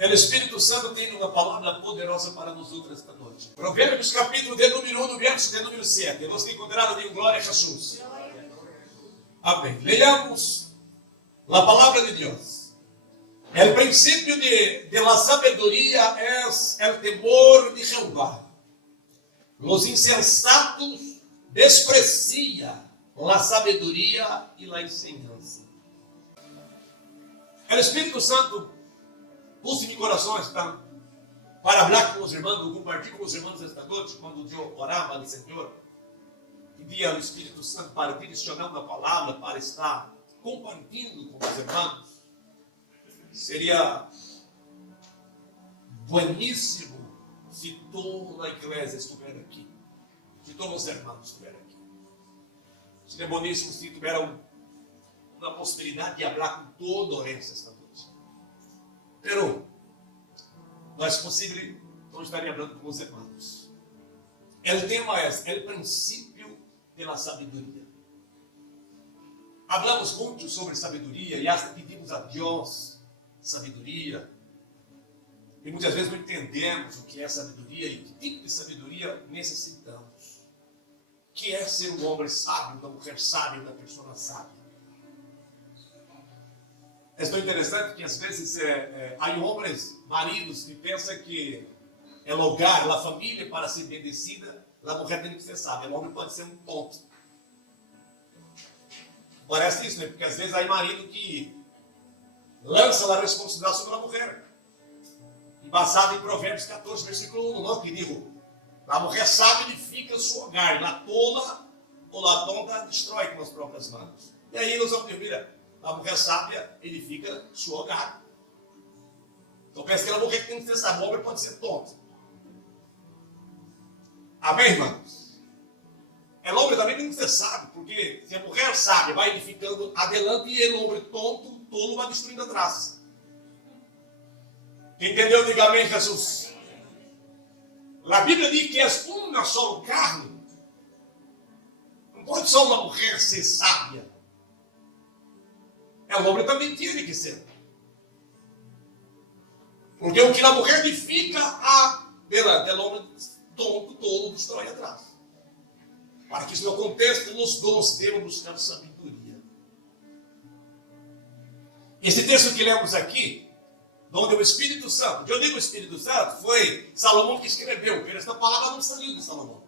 O Espírito Santo tem uma palavra poderosa para nós outros esta noite. Provérbios capítulo de número 1, verso de número 7. Los que encontraram, digam glória a Jesus. Amém. Leamos a palavra de Deus. O princípio de la sabedoria es el temor de Jehová. Los insensatos despreciam la sabedoria e la enseñanza. O Espírito Santo pulse em meu coração para falar com os irmãos, compartilhar com os irmãos esta noite, quando eu orava ao Senhor, pedia ao Espírito Santo para direcionar uma palavra, para estar compartilhando com os irmãos. Seria bueníssimo se toda a igreja estiver aqui, se todos os irmãos estiverem aqui. Seria bueníssimo se tiver uma possibilidade de falar com todos eles esta noite. Pero não é possível, não estaria falando com os irmãos. O tema é o princípio da sabedoria. Hablamos muito sobre sabedoria e hasta pedimos a Deus sabedoria. E muitas vezes não entendemos o que é sabedoria e que tipo de sabedoria necessitamos. O que é ser um homem sábio, uma mulher sábia, uma pessoa sábia? É tão interessante que às vezes há homens, maridos, que pensam que é o hogar, a família para ser bendecida, a mulher tem que ser sábia, o homem pode ser um tonto. Parece isso, né? Porque às vezes há marido que lança a responsabilidade sobre a mulher. Basado em Provérbios 14, versículo 1, não, que diz: a mulher sábia edifica o seu hogar, e a tola ou a tonta destrói com as próprias mãos. E aí nós vamos dizer, mira, a mulher sábia edifica seu hogar. Então pensa que a mulher tem que ser sábia, o homem pode ser tonto. Amém, irmãos? O homem também tem que ser sábio, porque se a mulher sábia vai edificando adelante e o homem tonto, o tolo vai destruindo atrás. Entendeu? Diga amém, Jesus. A Bíblia diz que és uma só carne. Não pode só uma mulher ser sábia. O homem também tem que ser. Porque o que a mulher edifica, delante do homem tonto, tolo, destrói atrás. Para que isso não aconteça, nós devemos buscar sabedoria. Esse texto que lemos aqui, onde o Espírito Santo, eu digo o Espírito Santo, foi Salomão que escreveu, porque esta palavra não saiu de Salomão.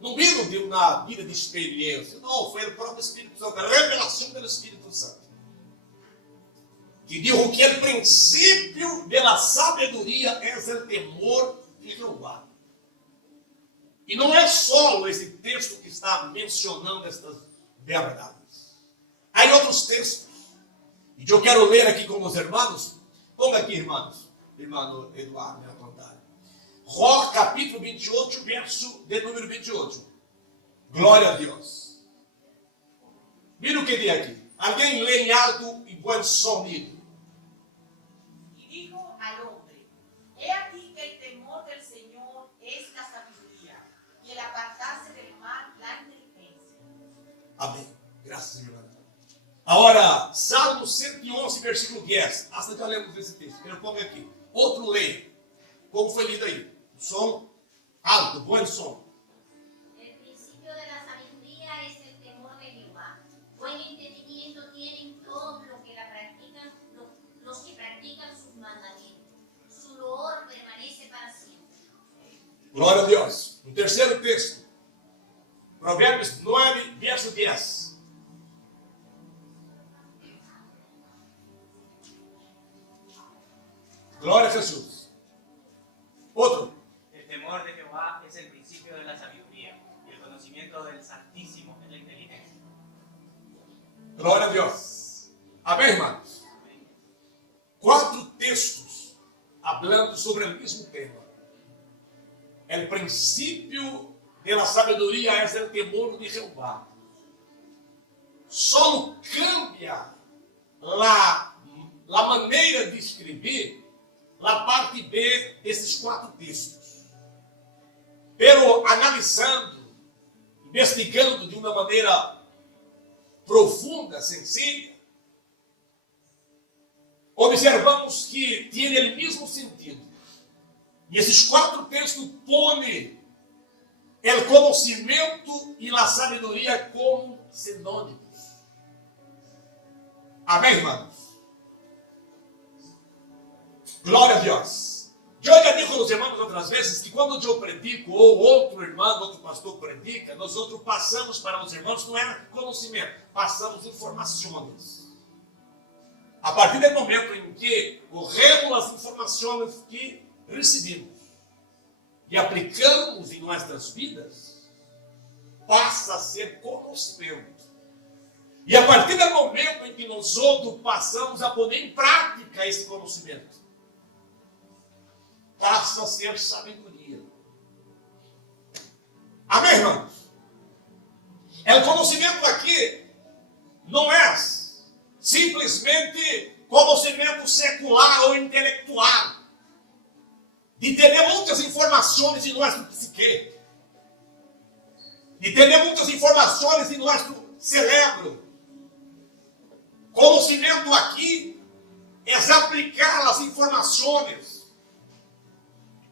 Não viram de uma vida de experiência, não, foi o próprio Espírito Santo, a revelação do Espírito Santo. Que diz que o princípio da sabedoria é o temor de Jeová. E não é só esse texto que está mencionando estas verdades. Há outros textos, e eu quero ler aqui com os irmãos. Vamos aqui, irmãos. Irmão Eduardo, me apontar. Jó, capítulo 28, verso de número 28. Glória a Deus. Mira o que diz aqui. Alguém lê em alto e bom sonido. E dijo al hombre: he aquí que el temor del Señor es la sabiduría, y el apartarse del mal la inteligencia. Amém. Graças a Deus. Agora, Salmo 111, versículo 10. Hasta já lemos esse texto. Eu pongo aqui. Outro leia. Como foi lido aí? Som alto, bom som. El principio de la sabiduría es el temor de Jehová. Buen entendimiento tienen todos los que la practican, los que practican sus mandamientos. Su loor permanece para siempre. Glória a Deus. O terceiro texto. Provérbios 9, verso 10. Glória a Jesus. Outro. El temor de Jehová es el principio de la sabiduría, y el conocimiento del Santísimo es la inteligencia. Glória a Deus. Amém, irmãos? 4 textos falando sobre o mesmo tema. O princípio da sabedoria é o temor de Jeová. Só cambia a maneira de escrever a parte B desses 4 textos. Pero analisando, investigando de uma maneira profunda, sencilla, observamos que tem o mesmo E esses 4 textos põem o conhecimento e a sabedoria como sinônimos. Amém, irmãos? Glória a Deus. Eu já disse com os irmãos outras vezes que quando eu predico, ou outro irmão, outro pastor predica, nós outros passamos para os irmãos, não é conhecimento, passamos informações. A partir do momento em que corremos as informações que recebemos e aplicamos em nossas vidas, passa a ser conhecimento. E a partir do momento em que nós outros passamos a pôr em prática esse conhecimento, passa a ser sabedoria. Amém, irmãos? O conhecimento aqui não é simplesmente conhecimento secular ou intelectual, de ter muitas informações em nosso psique, de ter muitas informações em nosso cérebro. Conhecimento aqui é aplicar as informações,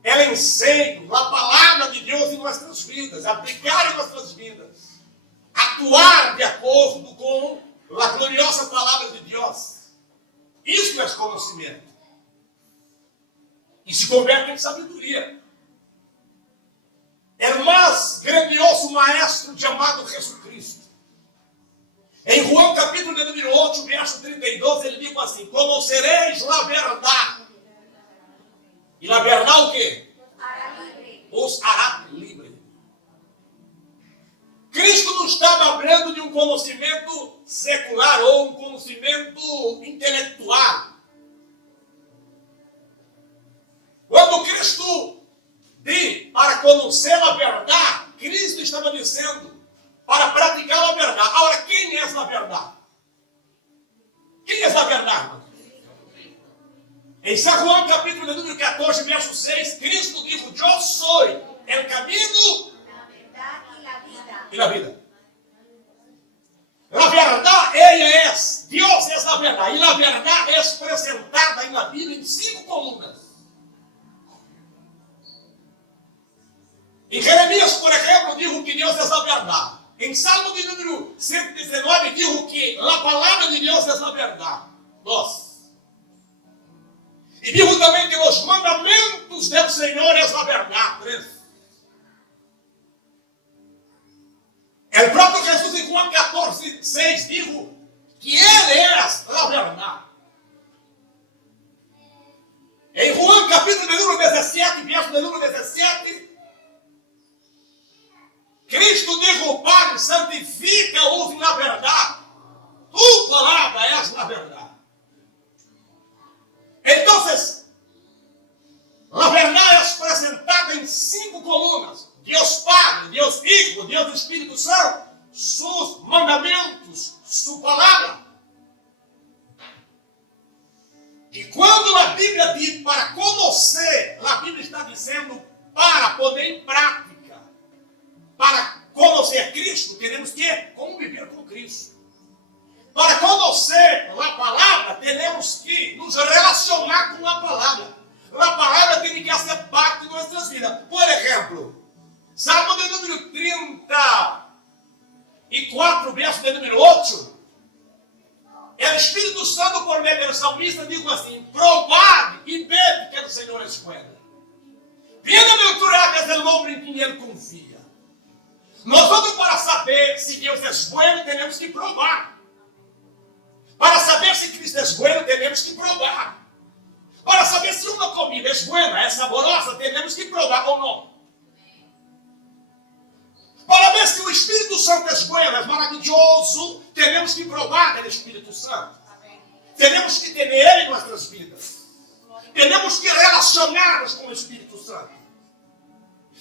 o ensino, a palavra de Deus em nossas vidas, aplicar em nossas vidas, atuar de acordo com a gloriosa palavra de Deus. Isso é conhecimento. E se converte em sabedoria. É o mais grandioso maestro chamado Jesus Cristo. Em João capítulo de número 8, verso 32, ele diz assim: conhecereis a verdade. E a verdade o quê? Os hará livre. Cristo não estava falando de um conhecimento secular ou um conhecimento intelectual. Quando Cristo diz para conhecer a verdade, Cristo estava dizendo para praticar a verdade. Agora, quem é a verdade? Quem é a verdade, irmão? Em São João, capítulo de número 14, verso 6, Cristo dijo: eu sou o caminho e a vida. A verdade, ela é, Deus é a verdade. E a verdade é apresentada na Bíblia em 5 colunas. Em Jeremias, por exemplo, dijo que Deus é a verdade. Em Salmo de número 119, dijo que a palavra de Deus é a verdade. 2. E digo também que os mandamentos do Senhor é a verdade. 3. O próprio Jesus em João 14, 6 digo que Ele é a verdade. Em João capítulo de número 17, verso de número 17, Cristo dijo: Pai, santifica-os na verdade. Tu palavra és a verdade. Então, a verdade é apresentada em 5 colunas: Deus Padre, Deus Filho, Deus Espírito Santo, seus mandamentos, sua palavra. E quando a Bíblia diz para conhecer, a Bíblia está dizendo para poder em prática. Para conhecer Cristo, temos que conviver com Cristo. Para conhecer a palavra, temos que nos relacionar com a palavra. A palavra tem que fazer parte de nossas vidas. Por exemplo, Salmo de número 34, verso de número 8. O Espírito Santo, por meio do salmista, diz assim: provai e bebe que o Senhor é bueno. Bem-aventurado é o homem em quem ele confia. Nós vamos, para saber se Deus é bueno, temos que provar. Para saber se Cristo é bueno, temos que provar. Para saber se uma comida é boa, é saborosa, temos que provar ou não. Para ver se o Espírito Santo é bueno, é maravilhoso, temos que provar do Espírito Santo. Temos que ter Ele em nossas vidas. Temos que relacionar-nos com o Espírito Santo.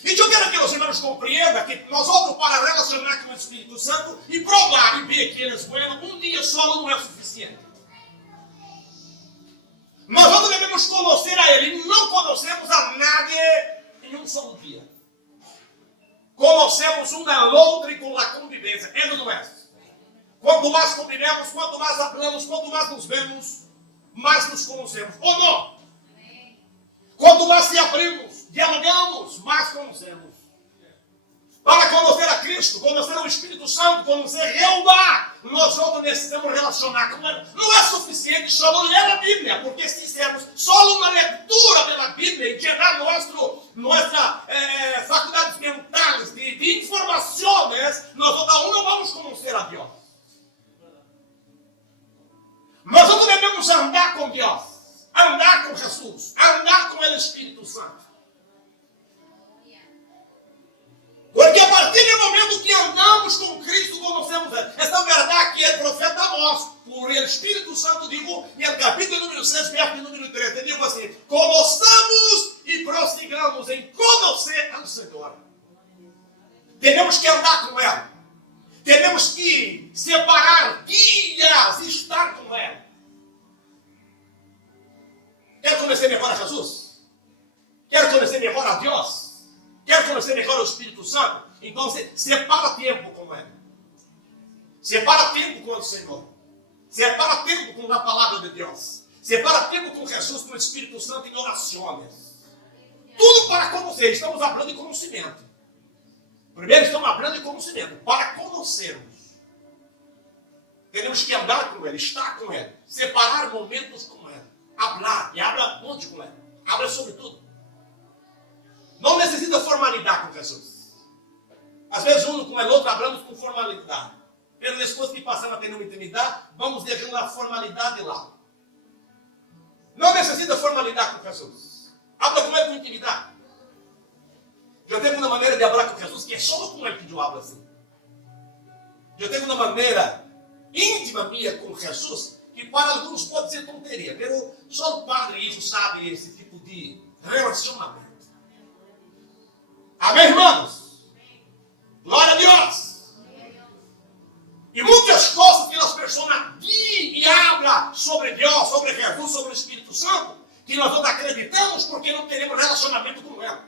E eu quero que os irmãos compreendam que nós vamos para relacionar com o Espírito Santo e provar e ver que Ele é bueno, um dia só não é suficiente. Nós vamos devemos conhecer a Ele. E não conhecemos a nadie em um só dia. Conhecemos um ao outro e com a convivência. Ele não é. Quanto mais convivemos, quanto mais falamos, quanto mais nos vemos, mais nos conhecemos. Ou não? Quanto mais se abrimos, dialogamos, mais conhecemos. Para conhecer a Cristo, conhecer o Espírito Santo, conhecer Jeová, nós outros necessitamos relacionar com Ele. Não é suficiente só ler a Bíblia, porque se fizermos só uma leitura da Bíblia e llenar nossas faculdades mentais de informações, nós aún não vamos conhecer a Deus. Nós outros devemos andar com Deus, andar com Jesus, andar com o Espírito Santo. Porque a partir do momento que andamos com Cristo, conhecemos essa verdade que é profeta Amós, por o Espírito Santo, digo, no capítulo número 6, verso número 3, ele digo assim: conheçamos e prossigamos em conhecer ao Senhor. Temos que andar com Ele. Temos que separar dias e estar com Ele. Quer conhecer melhor a Jesus? Quer conhecer melhor a Deus? Quer conhecer melhor o Espírito Santo? Então separa tempo com Ele. Separa tempo com o Senhor. Separa tempo com a palavra de Deus. Separa tempo com Jesus, com o Espírito Santo em orações. Tudo para conhecer. Estamos falando de conhecimento. Primeiro estamos falando de conhecimento. Para conhecermos. Temos que andar com Ele, estar com Ele. Separar momentos com Ele. Hablar. E habla muito com Ele. Habla sobre tudo. Não necessita formalidade com Jesus. Às vezes, um com o outro, hablamos com formalidade. Mas depois que passamos a ter uma intimidade, vamos deixando a formalidade lá. Não necessita formalidade com Jesus. Habla com Ele com intimidade. Eu tenho uma maneira de falar com Jesus que é só com Ele que eu hablo assim. Eu tenho uma maneira íntima minha com Jesus que para alguns pode ser tonteria. Mas só o padre e isso sabe esse tipo de relacionamento. Amém, irmãos? Glória a Deus! E muitas coisas que as pessoas dizem e falam sobre Deus, sobre Jesus, sobre o Espírito Santo, que nós não acreditamos porque não teremos relacionamento com Ele.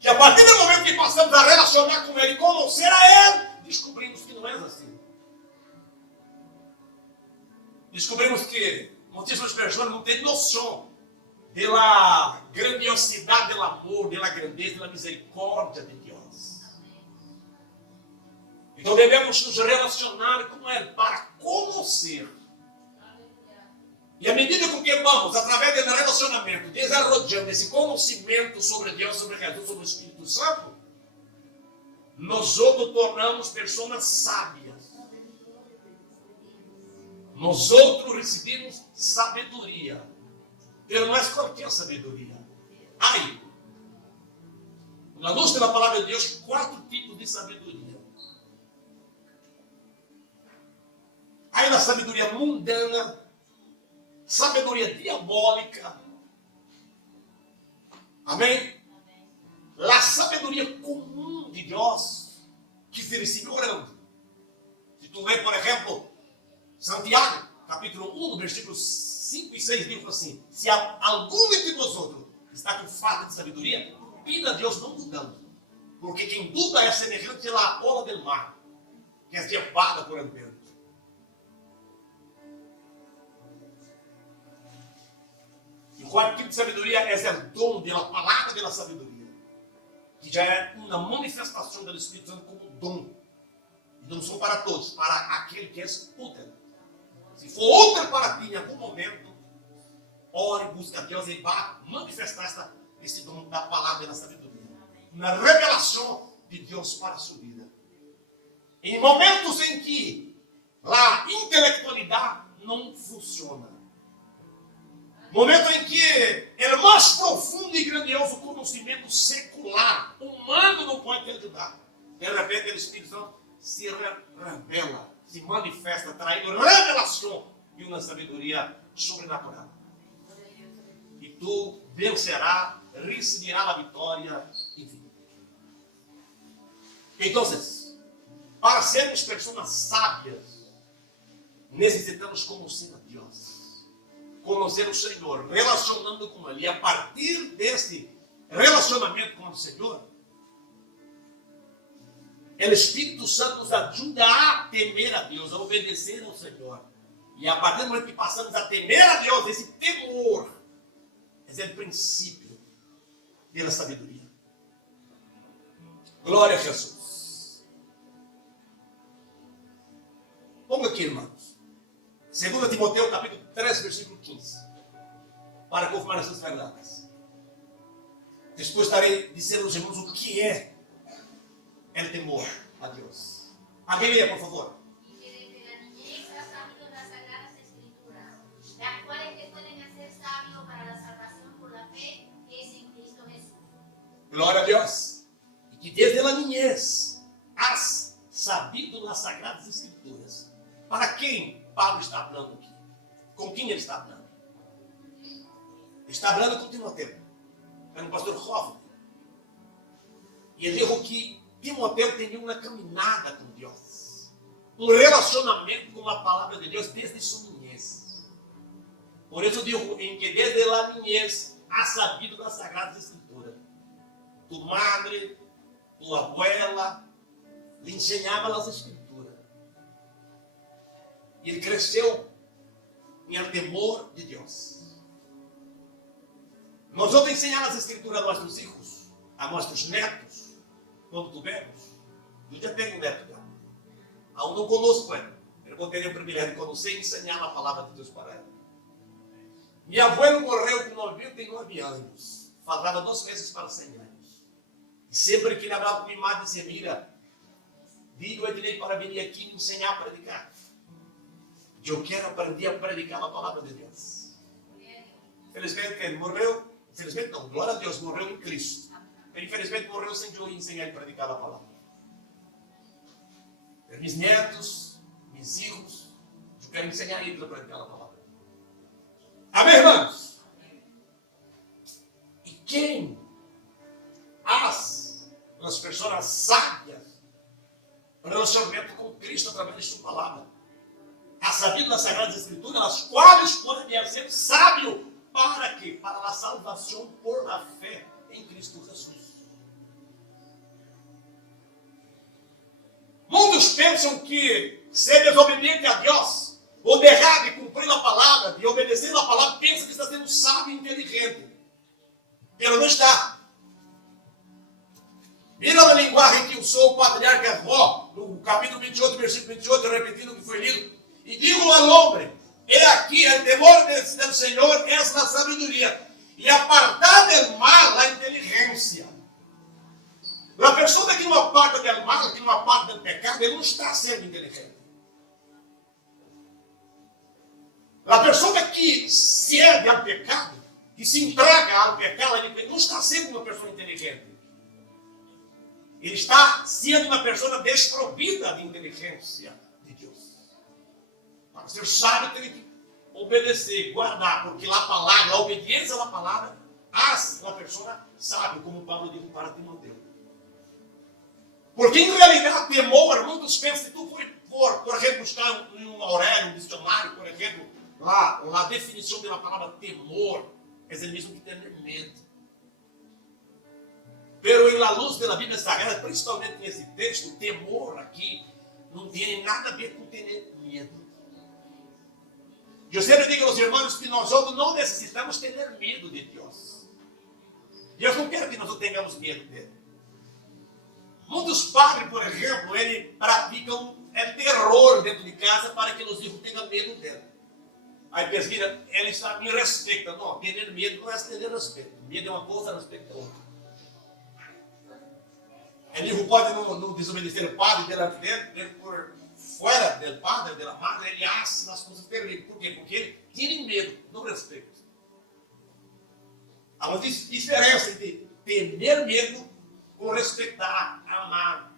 Que a partir do momento que passamos a relacionar com Ele e conhecer a Ele, descobrimos que não é assim. Descobrimos que muitas pessoas não têm noção da grandiosidade do amor, da grandeza, da misericórdia de Deus. Então devemos nos relacionar com Ele para conhecer. E à medida com que vamos, através do relacionamento, desenvolvendo esse conhecimento sobre Deus, sobre Jesus, sobre o Espírito Santo, nós outros tornamos pessoas sábias. Nós outros recebemos sabedoria. Mas não é qualquer sabedoria. Aí, na luz da palavra de Deus, 4 tipos de sabedoria. Aí na sabedoria mundana, sabedoria diabólica. Amém? A sabedoria comum de Deus, que se recebe orando. Se tu vê, por exemplo, Santiago, capítulo 1, versículos 5 e 6 diz assim: se algum de vosotros está com falta de sabedoria, pida a Deus não dudando, porque quem duda é semelhante à ola do mar, que é levada por el vento. E o quarto tipo de sabedoria é o dom da palavra da sabedoria, que já é uma manifestação do Espírito Santo como dom. E não são para todos, para aquele que é útil. Se for útil para ti em algum momento, ore, busque a Deus e vá manifestar esse dom da palavra da sabedoria. Uma revelação de Deus para a sua vida. Em momentos em que a intelectualidade não funciona. Momento em que o mais profundo e grandioso conhecimento secular, humano, não pode te ajudar. De repente, o Espírito Santo se revela, se manifesta, traindo revelação e uma sabedoria sobrenatural. E tu vencerás, receberás a vitória, enfim. Então, para sermos pessoas sábias, necessitamos conhecer a Deus. Conhecer o Senhor, relacionando com Ele. E a partir desse relacionamento com o Senhor, o Espírito Santo nos ajuda a temer a Deus, a obedecer ao Senhor. E a partir do momento que passamos a temer a Deus, esse temor é o princípio da sabedoria. Glória a Jesus. Ponga aqui, irmãos. 2 Timoteu, capítulo 3, versículo 15. Para confirmar essas verdades. Depois estarei dizendo aos irmãos o que é o temor a Deus. Alguém leia, por favor. Y que desde la niñez has sabido las sagradas escrituras, las cuales te pueden hacer sabio para la salvación por la fe que es en Cristo Jesús. Glória a Deus. E que desde a niñez has sabido las sagradas escrituras. Para quem Paulo está falando aqui? Com quem ele está falando? Está falando com Timoteu. Era um pastor jovem. E ele dijo que Timoteu tinha uma caminhada com Deus. Um relacionamento com a palavra de Deus desde sua niñez. Por isso digo, em que desde a niñez has sabido das sagradas escrituras. Tu madre, tu abuela, lhe ensinava as escrituras. E ele cresceu em temor de Deus. Nós vamos ensinar as escrituras a nossos filhos, a nossos netos, quando tivermos. Eu já tenho um neto já. Aún não conosco ele. Eu vou ter o privilégio de conhecer e ensinar a palavra de Deus para ele. Minha avó morreu com 99 anos. Faltava 2 meses para 100 anos. E sempre que ele falava com minha mãe, dizia: mira, digo a Ednei para vir aqui me ensinar a predicar. Eu quero aprender a predicar a palavra de Deus. Infelizmente ele morreu. Infelizmente não, glória a Deus, morreu em Cristo. Infelizmente morreu sem eu ensinar a predicar a palavra. Meus netos, meus filhos, eu quero ensinar eles a predicar a palavra. Amém, irmãos? E quem as pessoas sábias no relacionamento com Cristo através de sua palavra, a sabido das Sagradas Escrituras, as quais podem ser sábios para quê? Para a salvação por la fé em Cristo Jesus. Muitos pensam que ser desobediente a Deus, ou deixar de cumprir a palavra, de obedecer a palavra, pensa que está sendo sábio e inteligente. Mas não está. Mira a linguagem que usou o patriarca Jó, no capítulo 28, versículo 28, repetindo o que foi lido. E digo ao homem: he aqui, el temor del Senhor é a sabedoria, e apartar del mal a inteligência. A pessoa que não aparta del mal, que não aparta do pecado, ele não está sendo inteligente. A pessoa que cede ao pecado, que se entrega ao pecado, ele não está sendo uma pessoa inteligente. Ele está sendo uma pessoa desprovida de inteligência de Deus. Para ser sábio, tem que obedecer, guardar, porque a palavra, a obediência à palavra, faz uma pessoa sábia, como Paulo disse para Timoteu. Porque em realidade, temor, muitos pensam que tu por exemplo, buscar um Aurélio, um dicionário, por exemplo, lá, a definição da palavra temor é o mesmo que ter medo. Pero na luz da Bíblia Sagrada, principalmente nesse texto, temor aqui não tem nada a ver com ter medo. Eu sempre digo aos irmãos que nós não necessitamos ter medo de Deus. Deus não quer que nós tenhamos medo dele. Muitos padres, por exemplo, eles praticam terror dentro de casa para que os filhos tenham medo dele. Aí pesquisa, ele está me respeita. Não, ter medo não é ter respeito. Medo é uma coisa, respeito é outra. Ele pode não desobedecer o padre delante dele, por fora do padre, da madre, ele acha as coisas terríveis. Por quê? Porque ele tem medo, não respeita. Há uma diferença entre ter medo com respeitar, amar.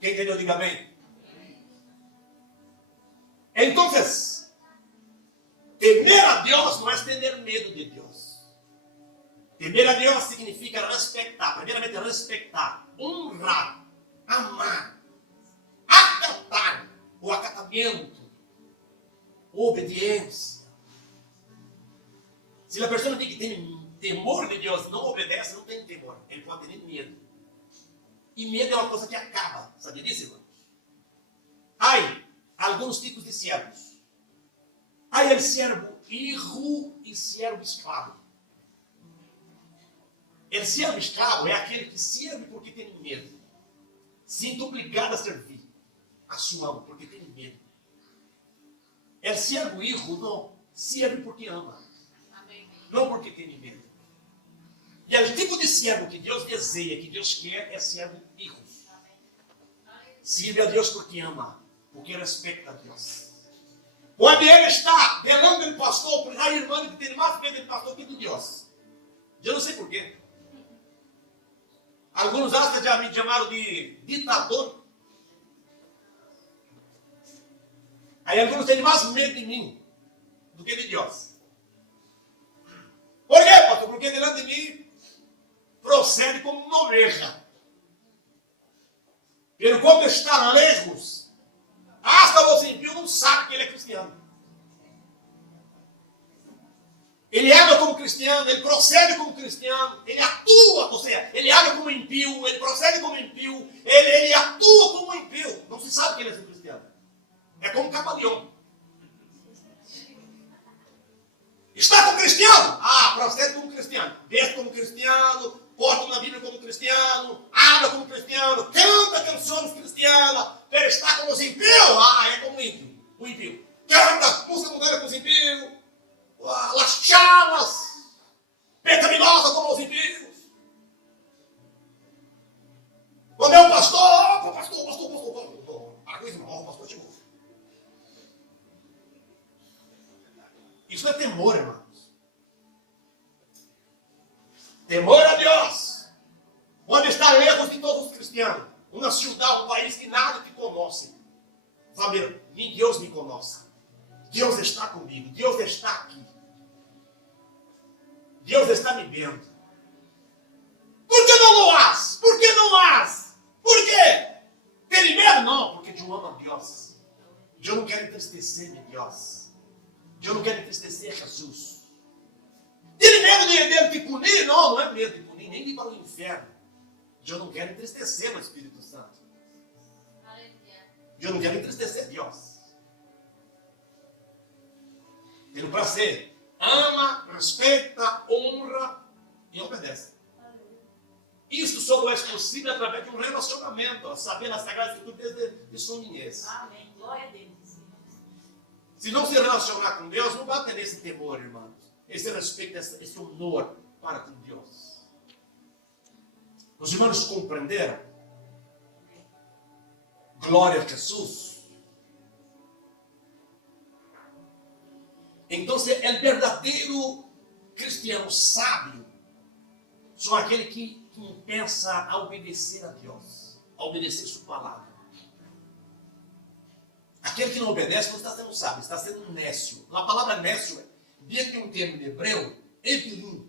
Quem entendeu, diga amém. Então, temer a Deus não é ter medo de Deus. Temer a Deus significa respeitar. Primeiramente, respeitar, honrar, amar, acatar, o acatamento, obediência. Se a pessoa tem que ter temor de Deus, não obedece, não tem temor. Ele pode ter medo. E medo é uma coisa que acaba. Sabe disso, irmãos? Há alguns tipos de servos. Há o servo hijo e servo escravo. El servo escravo é aquele que serve porque tem medo. Sinto obrigado a servir a sua amo porque tem medo. El servo hijo não serve porque ama, não porque tem medo. E o tipo de servo que Deus deseja, que Deus quer, é servo hijo. Sirve a Deus porque ama, porque respeita a Deus. Quando ele está delante do pastor, porque há irmãos que têm mais medo do pastor que de Deus. Eu não sei porquê. Alguns hasta já me chamaram de ditador. Aí alguns têm mais medo de mim do que de Deus. Por quê, pastor? Porque delante de mim procede como uma oveja. Pero quando está lejos, hasta os ímpios não sabem que ele é cristiano. Ele anda como cristiano, ele procede como cristiano, ele atua, ou seja, ele anda como impio, ele procede como impio, ele atua como impio. Não se sabe que ele é um cristiano. É como um camaleão. Está como cristiano? Ah, procede como cristiano. Veste como cristiano, porta na Bíblia como cristiano, anda como cristiano, canta canções cristianas, pero está como os impios? Ah, é como ímpio, o impio. Canta música mundana com os impios. As chamas pecaminosas como os impíos. Quando é um pastor, a coisa mal, o pastor chegou. Isso é temor, irmãos. Temor a Deus. Quando está lejos de todos os cristianos, uma cidade, um país que nada te conhece. Sabe, nem Deus me conhece. Deus está comigo, Deus está aqui. Deus está me vendo. Por que não o hás? Por que não hás? Por quê? Tem medo? Não, porque eu amo a Deus. Eu não quero entristecer a Deus. Eu não quero entristecer a Jesus. Tem medo dele te punir? Não, não é medo de punir, nem de ir para o inferno. Eu não quero entristecer o Espírito Santo. Eu não quero entristecer Deus. Ele para ser ama, respeita, honra e obedece. Isso só é possível através de um relacionamento, saber as Sagradas Escrituras desde sua niñez. Amém. Glória a Deus. Se não se relacionar com Deus, não vai ter esse temor, irmãos. Esse respeito, esse honor para com Deus. Os irmãos compreenderam? Glória a Jesus. Então, o verdadeiro cristiano sábio são aqueles que pensa a obedecer a Deus, a obedecer sua palavra. Aquele que não obedece não está sendo sábio, está sendo nécio. A palavra nécio vem de um termo hebreu, evilim,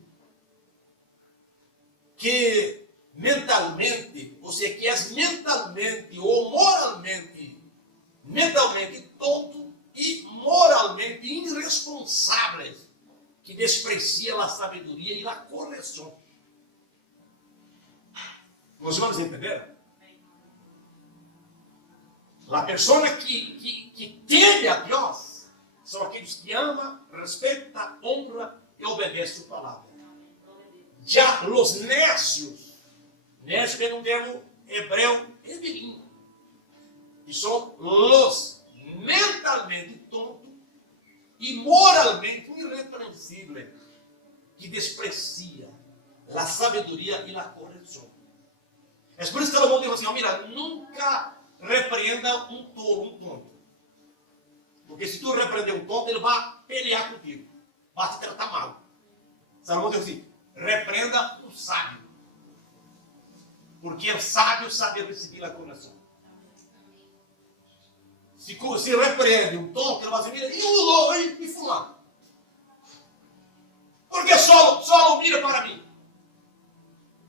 que mentalmente, ou seja, que é mentalmente ou moralmente tonto e moralmente irresponsáveis, que despreciam a sabedoria e a correção. Nós vamos entender? A pessoa que teme a Deus são aqueles que ama, respeita, honra e obedece a sua palavra. Já os nécios vem um termo hebreu, evilim, que são os mentalmente tonto e moralmente irrepreensível, que desprecia a sabedoria e a correção. É por isso que Salomão diz assim: mira, nunca repreenda um tolo, um tonto. Porque se tu repreender um tonto, ele vai pelear contigo, vai te tratar mal. Salomão diz assim: repreenda um sábio, porque o sábio sabe receber a correção. Se repreende um tonto, ele vai dizer: mira, e o louco, e fulano? Porque só mira para mim.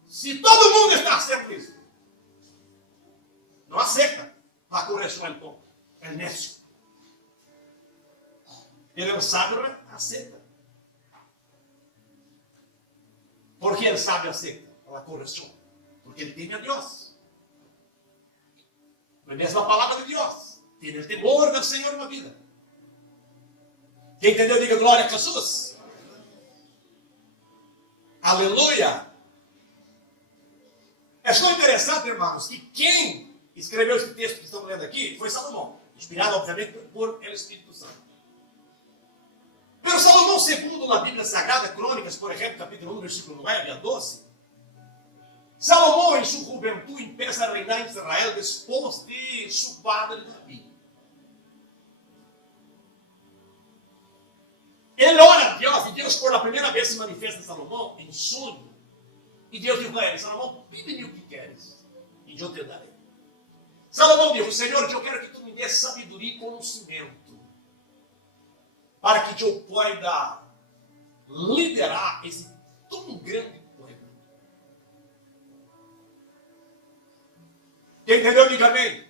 Se todo mundo está sendo isso, não aceita a correção do tonto. É nécio. Ele é um sábio, aceita. Porque ele sabe aceita a correção. Porque ele teme a Deus. Obedece a palavra de Deus. Tem o temor do Senhor na vida. Quem entendeu, diga glória a Jesus. Aleluia. Achou interessante, irmãos, que quem escreveu esse texto que estamos lendo aqui foi Salomão, inspirado, obviamente, por el Espírito Santo. Pero Salomão, segundo na Bíblia Sagrada, Crônicas, por exemplo, capítulo 1, versículo 9 a 12, Salomão, em sua juventude, empieza a reinar em Israel depois de seu padre Davi. Ele ora a Deus, e Deus, por a primeira vez, se manifesta a Salomão em sonho. E Deus diz para ele: Salomão, pide-me o que queres, e eu te darei. Salomão diz: Senhor, eu quero que tu me dês sabedoria e conhecimento, para que eu possa liderar esse tão grande povo. Quem entendeu, diga amém.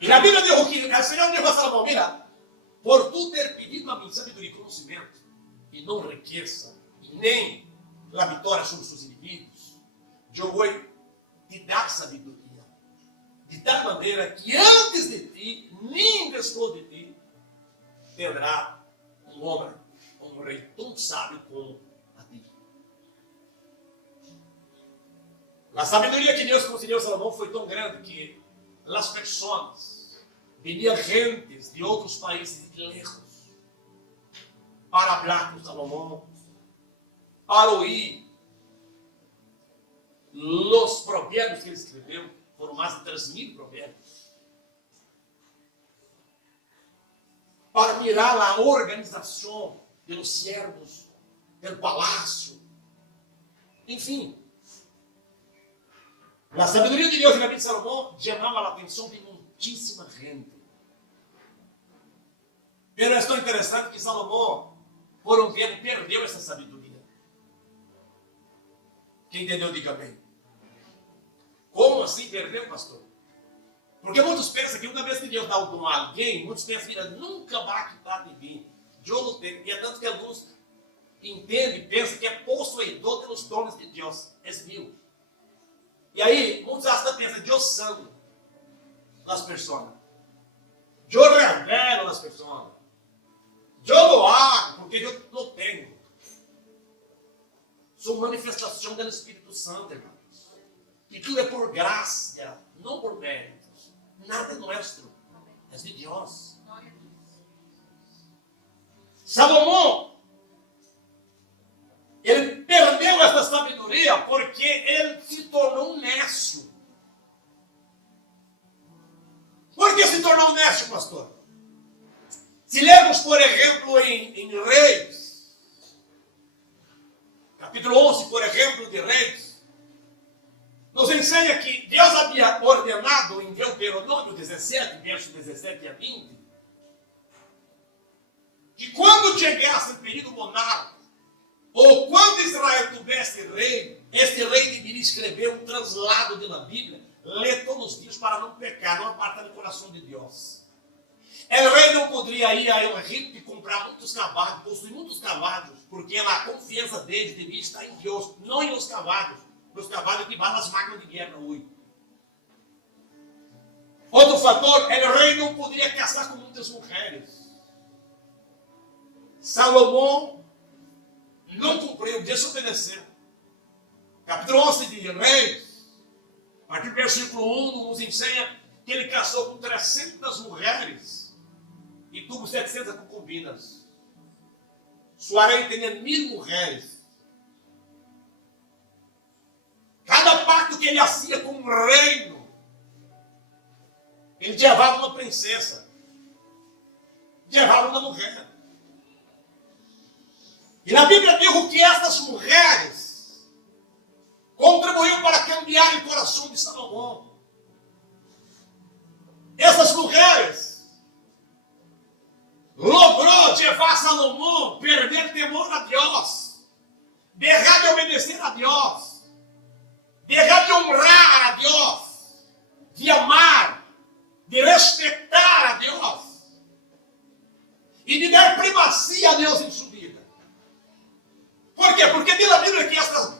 E na Bíblia diz o que o Senhor diz a Salomão: mira, por tu ter pedido a mim sabedoria e conhecimento, e não riqueza, e nem a vitória sobre os seus inimigos, eu vou te dar sabedoria, de tal maneira que antes de ti, nem después de ti, terá um homem, um rei tão sábio como a ti. A sabedoria que Deus concedeu a Salomão foi tão grande que as pessoas, veniam gentes de outros países de lejos para falar com Salomão, para ouvir os provérbios que ele escreveu. Foram mais de 3.000 provérbios. Para mirar a organização dos servos, do palácio. Enfim. A sabedoria de Deus na vida de Salomão chamava a atenção de muitíssima gente. Mas é tão interessante que Salomão, por um tempo, perdeu essa sabedoria. Quem entendeu, diga bem. Como assim perdeu, pastor? Porque muitos pensam que uma vez que Deus dá o dom a alguém, muitos pensam que ele nunca vai quitar de mim. Eu não tenho. E é tanto que alguns entendem e pensam que é possuidor pelos dons de Deus. É meu. E aí, muitos até pensam, Deus santo nas pessoas. Eu revelo nas pessoas. Eu não hago porque eu não tenho. Sou manifestação do Espírito Santo, irmãos. E tudo é por graça, não por méritos. Nada é nosso, é de Deus. Salomão, ele perdeu essa sabedoria porque ele se tornou um nécio. Por que se tornou um nécio, pastor? Se lermos, por exemplo, em Reis, capítulo 11, por exemplo, de Reis, nos ensina que Deus havia ordenado em Deuteronômio 17, versos 17 a 20, que quando chegasse o período monárquico, ou quando Israel tivesse rei, este rei deveria escrever um translado da Bíblia, ler todos os dias para não pecar, não apartar do coração de Deus. O rei não poderia ir a Egito e comprar muitos cavalos, possuir muitos cavalos, porque a confiança deles devia estar em Deus, não em os cavalos. Os cavalos que vão nas máquinas de guerra hoje. Outro fator, o rei não poderia casar com muitas mulheres. Salomão não cumpriu, desobedeceu. Capítulo 11 de Reis, a partir do versículo 1, nos ensina que ele casou com 300 mulheres e tuvo 700 concubinas. Sua rei tinha 1.000 mulheres. Cada pacto que ele fazia com um reino, ele levava uma princesa, levava uma mulher. E na Bíblia diz que essas mulheres contribuíram para cambiar o coração de Salomão. Essas mulheres logrou levar Salomão a perder temor a Deus, deixar de obedecer a Deus, deixar de honrar a Deus, de amar, de respeitar a Deus e de dar primazia a Deus em sua vida. Por quê? Porque diz a Bíblia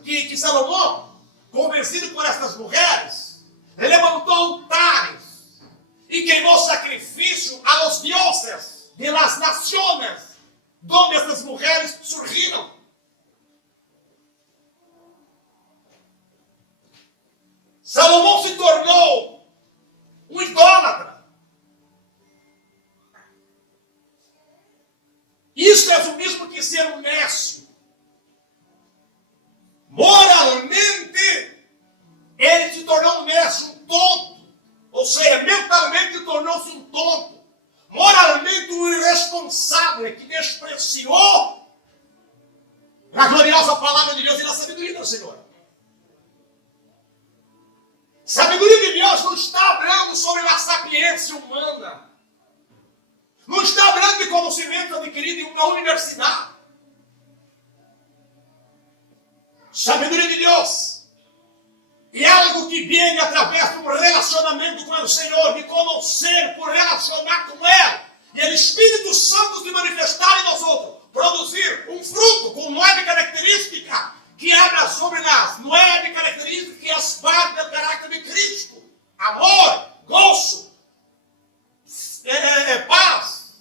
que Salomão, convencido por estas mulheres, levantou altares e queimou sacrifício a los dioses de las naciones donde estas mulheres surgiram. Dios, a palavra de Deus e a sabedoria do Senhor. Sabedoria de Deus não está falando sobre a sapiência humana. Não está falando de conhecimento adquirido em uma universidade. Sabedoria de Deus é algo que vem através de um relacionamento com o Senhor, de conhecer por relacionar com Ele. E o Espírito Santo se manifestar em nós outros, produzir um fruto com 9 características que habla sobre as 9 características que as parte do caráter de Cristo: amor, gozo, paz,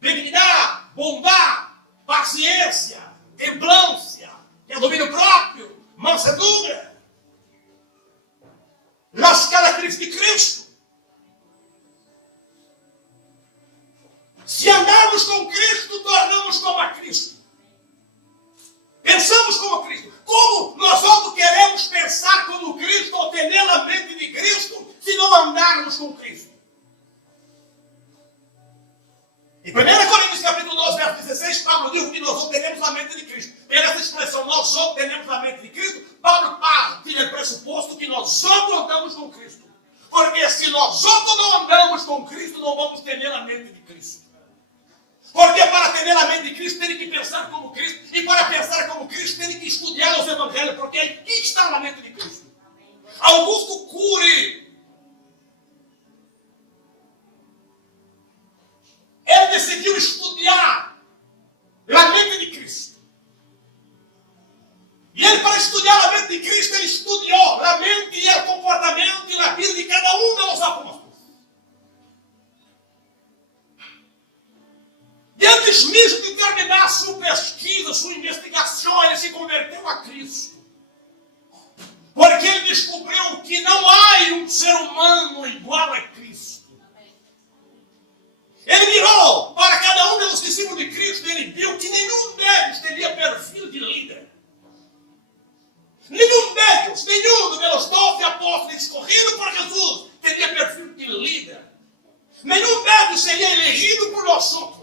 benignidade, bondade, paciência, templância, domínio próprio, mansedumbre. As características de Cristo. Se andarmos com Cristo, tornamos como a Cristo. Pensamos como Cristo. Como nós outros queremos pensar como Cristo ou ter a mente de Cristo se não andarmos com Cristo? Em 1 Coríntios capítulo 12, verso 16, Paulo diz que nós não temos a mente de Cristo. Pela essa expressão, nós não temos a mente de Cristo, Paulo tira o pressuposto que nós outros andamos com Cristo. Porque se nós outros não andamos com Cristo, não vamos ter a mente de Cristo. Porque para ter a mente de Cristo, tem que pensar como Cristo. E para pensar como Cristo, tem que estudar os evangelhos, porque aqui está na mente de Cristo. Augusto Cury, ele decidiu estudar a mente de Cristo. E ele, para estudar a mente de Cristo, ele estudou a mente e o comportamento e a vida de cada um dos apóstolos. E antes mesmo de terminar sua pesquisa, sua investigação, ele se converteu a Cristo. Porque ele descobriu que não há um ser humano igual a Cristo. Ele mirou para cada um dos discípulos de Cristo e ele viu que nenhum deles teria perfil de líder. Nenhum deles, nenhum dos 12 apóstolos escolhidos por Jesus teria perfil de líder. Nenhum deles seria elegido por nós outros.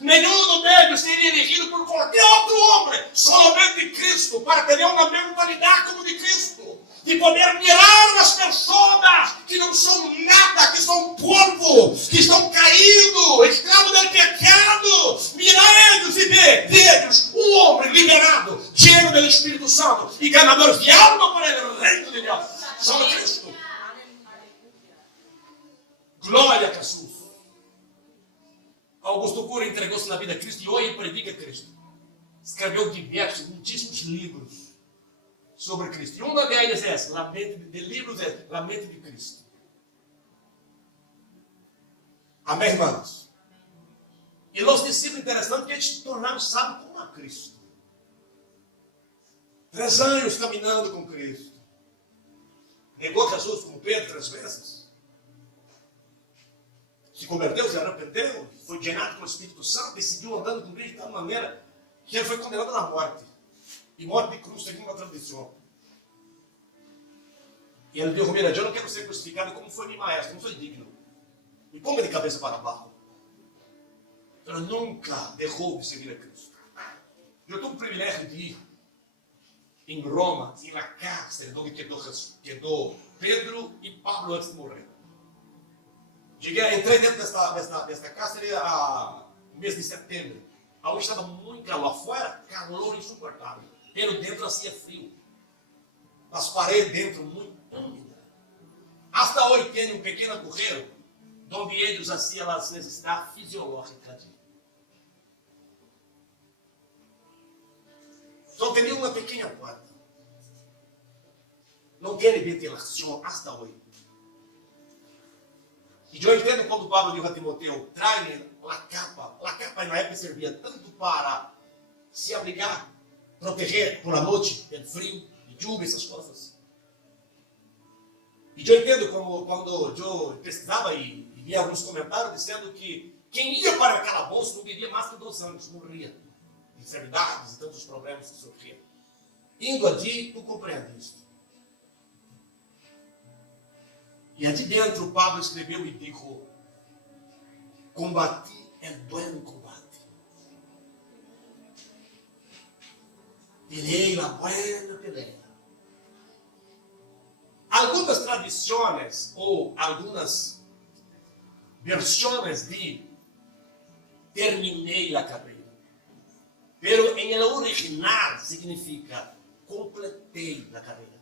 Nenhum deles seria elegido por qualquer outro homem, somente Cristo, para ter uma mentalidade como de Cristo, de poder mirar as pessoas que não são nada, que são polvo, que estão caídos, escravos do pecado, mirar eles e ver deles um homem liberado, cheio do Espírito Santo e ganador de alma para o reino de Deus. Só Cristo. Glória a Jesus. Augusto Cury entregou-se na vida a Cristo e hoje predica Cristo. Escreveu muitíssimos livros sobre Cristo. E um deles é esse, a mente de Cristo. Amém, irmãos? E os discípulos, interessante que eles se tornaram sábios como a Cristo. 3 anos caminhando com Cristo. Negou Jesus com Pedro 3 vezes. Se converteu, se arrependeu, foi llenado com o Espírito Santo, decidiu andando com Cristo de tal maneira que ele foi condenado à morte. E morte de cruz, segundo uma tradição. E ele disse: mira, eu não quero ser crucificado como foi meu maestro, não sou digno. Me ponga de cabeça para baixo. Pero nunca deixou de seguir a Cristo. Eu tenho o privilégio de ir em Roma, na cárcere onde quedou Pedro e Pablo antes de morrer. Entrei dentro desta cárcere no mês de setembro. Aonde estava muito calor. Fora, calor insuportável. Pero dentro assim é frio. As paredes dentro muito úmidas. Hasta hoje tem um pequeno agujero onde eles faziam as necessidades fisiológicas. Só tinha uma pequena porta. Não tem ventilação hasta hoje. E eu entendo quando Pablo diz a Timoteo: traem a capa. A capa na época servia tanto para se abrigar, proteger por a noite, do frio, de chuva, essas coisas. E eu entendo quando eu pesquisava e via alguns comentários dizendo que quem ia para o calabouço não vivia mais que 2 anos, morria de enfermidades e tantos problemas que sofria. Indo ali, tu compreende isso. E ali dentro, Pablo escreveu e disse: combati el buen combate. Peleei la buena pelea. Algumas tradições ou algumas versões de terminei la carreira. Pero em el original significa completei a carreira.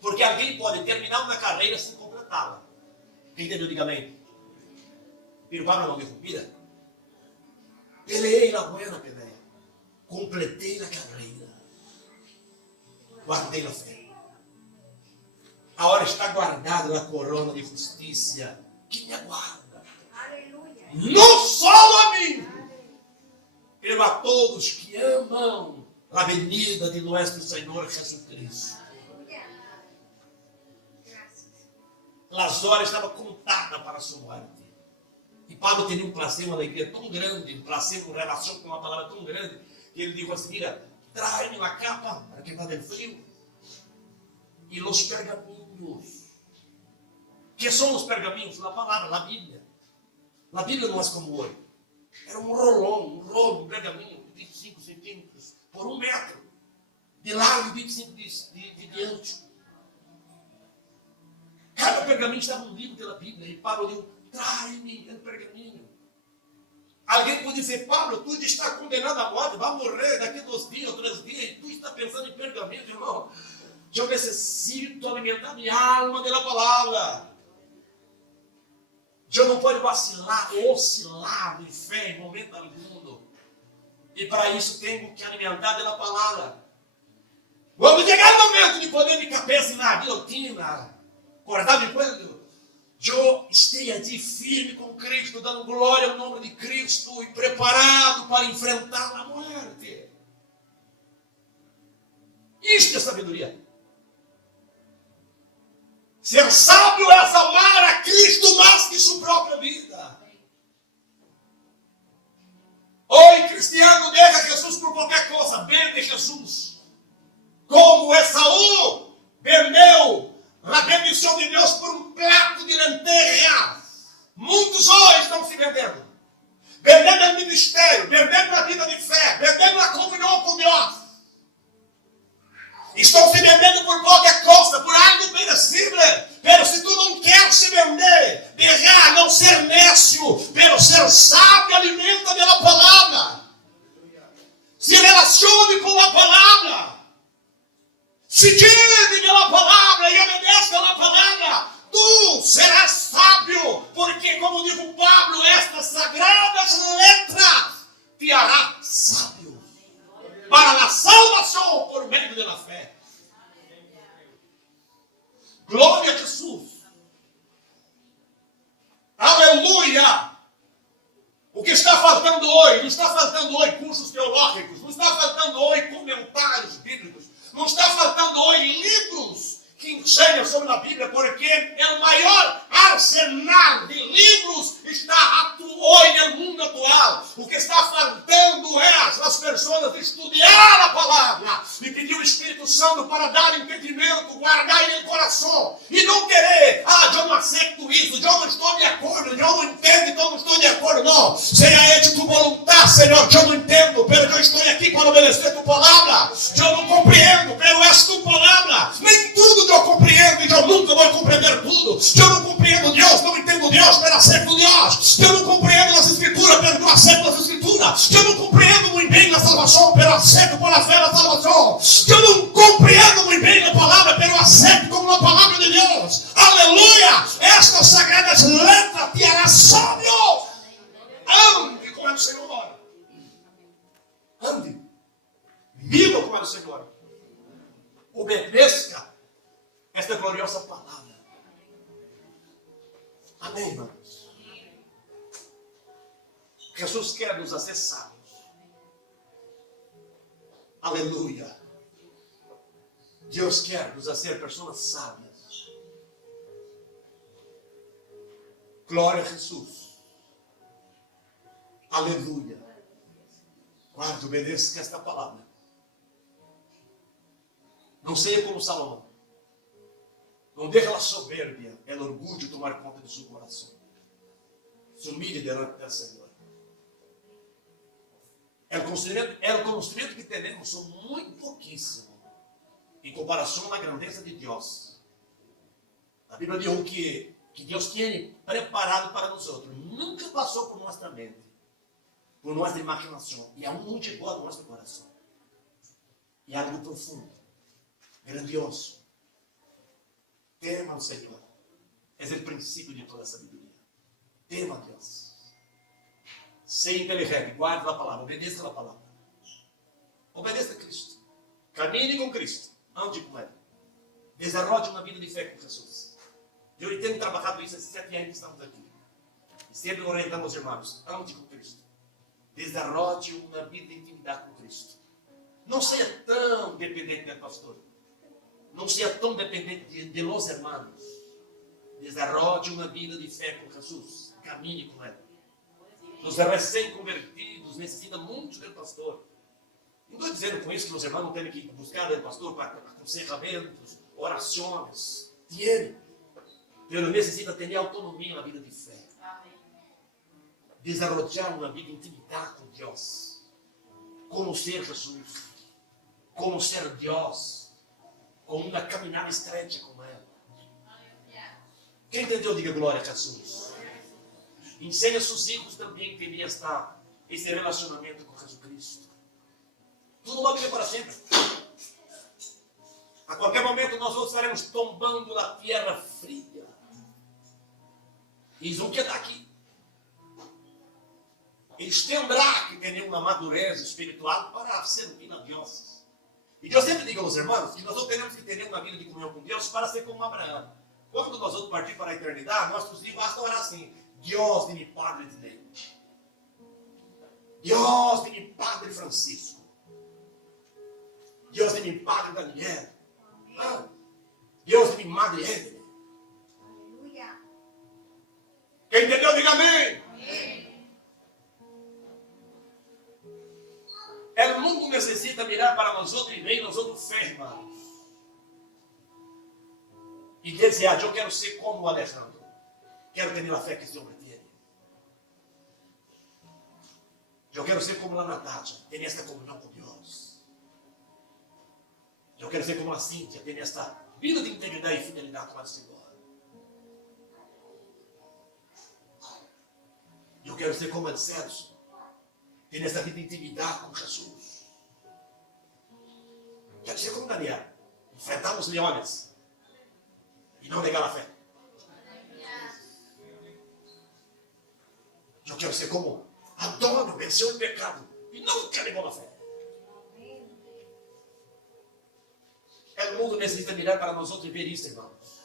Porque alguém pode terminar uma carreira sem completá-la. Quem entendeu, diga amém. Pero Pablo não dijo, mira, peleei la buena pelea, completei a carreira, guardei a fé. Agora está guardada a corona de justiça que me aguarda. Aleluia. Não só a mim, pero a todos que amam a venida de nosso Senhor Jesus Cristo. As horas estavam contadas para a sua morte. E Pablo tinha um prazer, uma alegria tão grande, um prazer com relação com uma palavra tão grande, que ele disse assim, mira, trai-me a capa para que está del frio. E os pergaminhos. Que são os pergaminhos? A palavra, a Bíblia. A Bíblia não é como hoje. Era um rolo, um pergaminho de 25 centímetros por 1 metro. De largo e 25 de diante. Cada pergaminho estava no livro da Bíblia. E Pablo disse, trai-me o pergaminho. Alguém pode dizer, Pablo, tu está condenado à morte, vai morrer daqui 2 dias, 3 dias, e tu está pensando em pergaminho, irmão. Eu necessito alimentar minha alma pela palavra. Eu não posso vacilar, oscilar em fé em momento algum. E para isso tenho que alimentar pela palavra. Quando chegar o momento de poder de cabeça na guilhotina, acordar-me quando eu esteja firme com Cristo, dando glória ao nome de Cristo e preparado para enfrentar a morte. Isto é sabedoria. Ser sábio é amar a Cristo mais que sua própria vida. Hoje, cristiano, deixa Jesus por qualquer coisa, vende Jesus. Como Esaú vendeu a bendição de Deus por um prato de lentejas. Muitos hoje estão se vendendo. Vendendo o ministério, vendendo a vida de fé, vendendo a comunhão com Deus. Estão se vendendo por qualquer coisa, por algo perecível. Pero se tu não quer se vender, deixar não ser nécio, pero ser sábio, alimenta pela palavra. Se relacione com a palavra. Se guie pela palavra e obedece pela palavra, tu serás sábio, porque, como diz Pablo, estas sagradas letras te hará sábio para a salvação por meio da fé. Glória a Jesus. Aleluia. O que está faltando hoje? Não está faltando hoje cursos teológicos, não está faltando hoje comentários bíblicos, não está faltando hoje livros que ensinam sobre a Bíblia, porque o maior arsenal de livros está hoje no mundo atual. O que está faltando é as pessoas estudar a palavra e pedir o Espírito Santo para dar entendimento, guardar ele no coração e não querer, eu não aceito isso, eu não estou de acordo, eu não entendo, então eu não estou de acordo. Não, seja de tu vontade, Senhor, eu não entendo, pero eu estou aqui para obedecer tu palavra. Eu não compreendo, pero és tu palavra. Nem tudo eu compreendo e eu nunca vou compreender tudo. Eu não compreendo Deus, não entendo Deus, pero aceito Deus. Eu não compreendo as Escrituras, pero eu aceito as Escrituras. Eu não compreendo muito bem a salvação, pero aceito pela fé a salvação. Eu não compreendo muito bem a palavra, pero aceito como a palavra de Deus. Aleluia! Estas sagradas letras te hará sábio. Ande com o Senhor. Ande. Viva com o Senhor. Obedeça esta gloriosa palavra. Amém, irmãos? Jesus quer nos fazer sábios. Aleluia. Deus quer nos fazer pessoas sábias. Glória a Jesus. Aleluia. Guarde, obedeça esta palavra. Não seja como Salomão. Não deixe a soberbia, o orgulho tomar conta de seu coração. Se humilhe diante do Senhor. O conhecimento que temos são muito pouquinho. pouquíssimo em comparação à grandeza de Deus. A Bíblia diz que Deus tem preparado para nós outros. Nunca passou por nossa mente, por nossa imaginação. E aún não chegou ao nosso coração. E algo profundo, grandioso. Tema o Senhor. É o princípio de toda a sabedoria. Tema a Deus. Seja inteligente, guarde a palavra, obedeça a palavra. Obedeça a Cristo. Camine com Cristo. Ande com Ele. Desarrolle uma vida de fé com Jesus. Eu tenho trabalhado isso há 7 anos que estamos aqui. E sempre orientando os irmãos. Ande com Cristo. Desarrolle uma vida de intimidade com Cristo. Não seja tão dependente do pastor. Não seja tão dependente de los hermanos. Desarrolle uma vida de fé com Jesus. Camine com Ele. Os recém-convertidos necessitam muito do pastor. Não estou dizendo com isso que os irmãos não têm que buscar o pastor para aconselhamentos, orações. Tem. Mas necessita ter autonomia na vida de fé. Desarrollar uma vida de intimidade com Deus. Conhecer Jesus. Conhecer Deus. Com uma caminhada estreita com Ele. Quem entendeu, diga glória a Jesus. Ensine a seus filhos também a ter esse relacionamento com Jesus Cristo. Tudo vai viver para sempre. A qualquer momento nós estaremos tombando na terra fria. E o que está aqui? Eles terão que ter uma madurez espiritual para servir a Deus. E eu sempre digo aos irmãos que nós não temos que ter uma vida de comunhão com Deus para ser como Abraão. Quando nós vamos partir para a eternidade, nossos filhos basta orar assim: Deus de mi Padre de Deus. Deus de mi Padre Francisco. Deus de mi Padre Daniel. Deus de mi Madre Evelyn. Aleluya. Quem entendeu, diga amém. O mundo necessita mirar para nós outros e ver nós outros fé, irmãos. E desejar, eu quero ser como o Alejandro. Quero ter a fé que esse homem tem. Eu quero ser como a Natália, ter esta comunhão com Deus. Eu quero ser como a Cíntia, ter esta vida de integridade e fidelidade com o Senhor. Eu quero ser como o Celso, ter esta vida de intimidade com Jesus. Quero ser como Daniel, enfrentar os leões e não negar a fé. Eu quero ser como Adão, venceu o pecado e nunca negou a fé. O mundo necessita mirar para nós outros e ver isso, irmãos.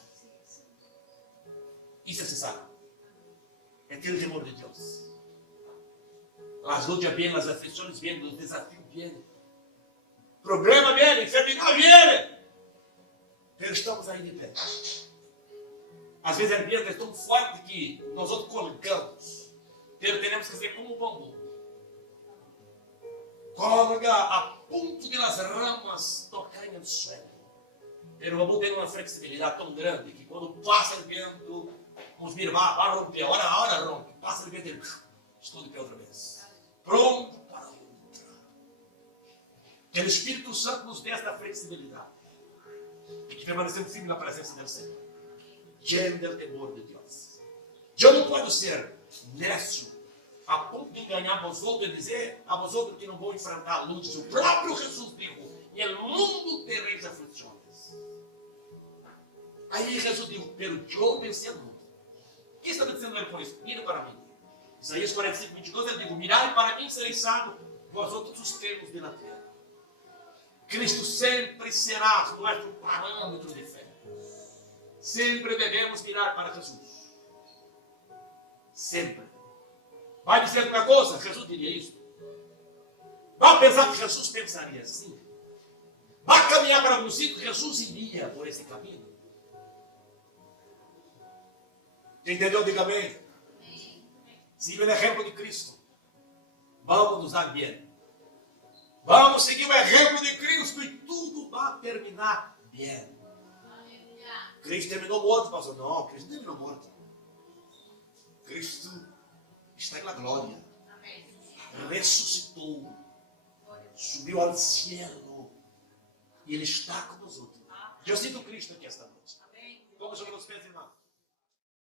Isso é necessário. É ter o temor de Deus. As lutas vêm, as aflições vêm, os desafios vêm. Problema vem, enfermidade vem. Mas estamos aí de pé. Às vezes a vida é tão forte que nós outros colgamos. Temos que ser como um bambu. Colga a ponto de as ramas tocarem no suelo. Mas o bambu tem uma flexibilidade tão grande que quando passa o vento, vamos vir, vai romper. A hora rompe. Passa o vento e estou de pé outra vez. Pronto para outra. Que o Espírito Santo nos dê esta flexibilidade. E que permanecemos firmes na presença do Senhor. Lleno do temor de Deus. Eu não posso ser nécio a ponto de enganar a vosotros e dizer a vosotros que não vão enfrentar a luz. O próprio Jesus dijo: "No mundo tereis aflições." Aí Jesus dijo: "Pero eu venci o mundo." O que está dizendo ele com isso? Mira para mim. Isaías 45, 22, ele diz: "Mirai para mim, sereis salvos, vós outros os termos de la terra." Cristo sempre será nosso parâmetro de fé. Sempre devemos mirar para Jesus. Sempre. Vai dizer alguma coisa? Jesus diria isso. Vai pensar que Jesus pensaria assim? Vai caminhar para algum sítio? Jesus iria por esse caminho. Entendeu? Diga amém. Siga o exemplo de Cristo. Vamos nos dar bem. Vamos seguir o exemplo de Cristo e tudo vai terminar bem. Cristo terminou morto, pastor. Não, Cristo não terminou morto. Cristo está na glória. Ressuscitou. Subiu ao cielo. E Ele está com nós outros. Eu sinto Cristo aqui esta noite. Amén. Vamos sobre os pés, irmão.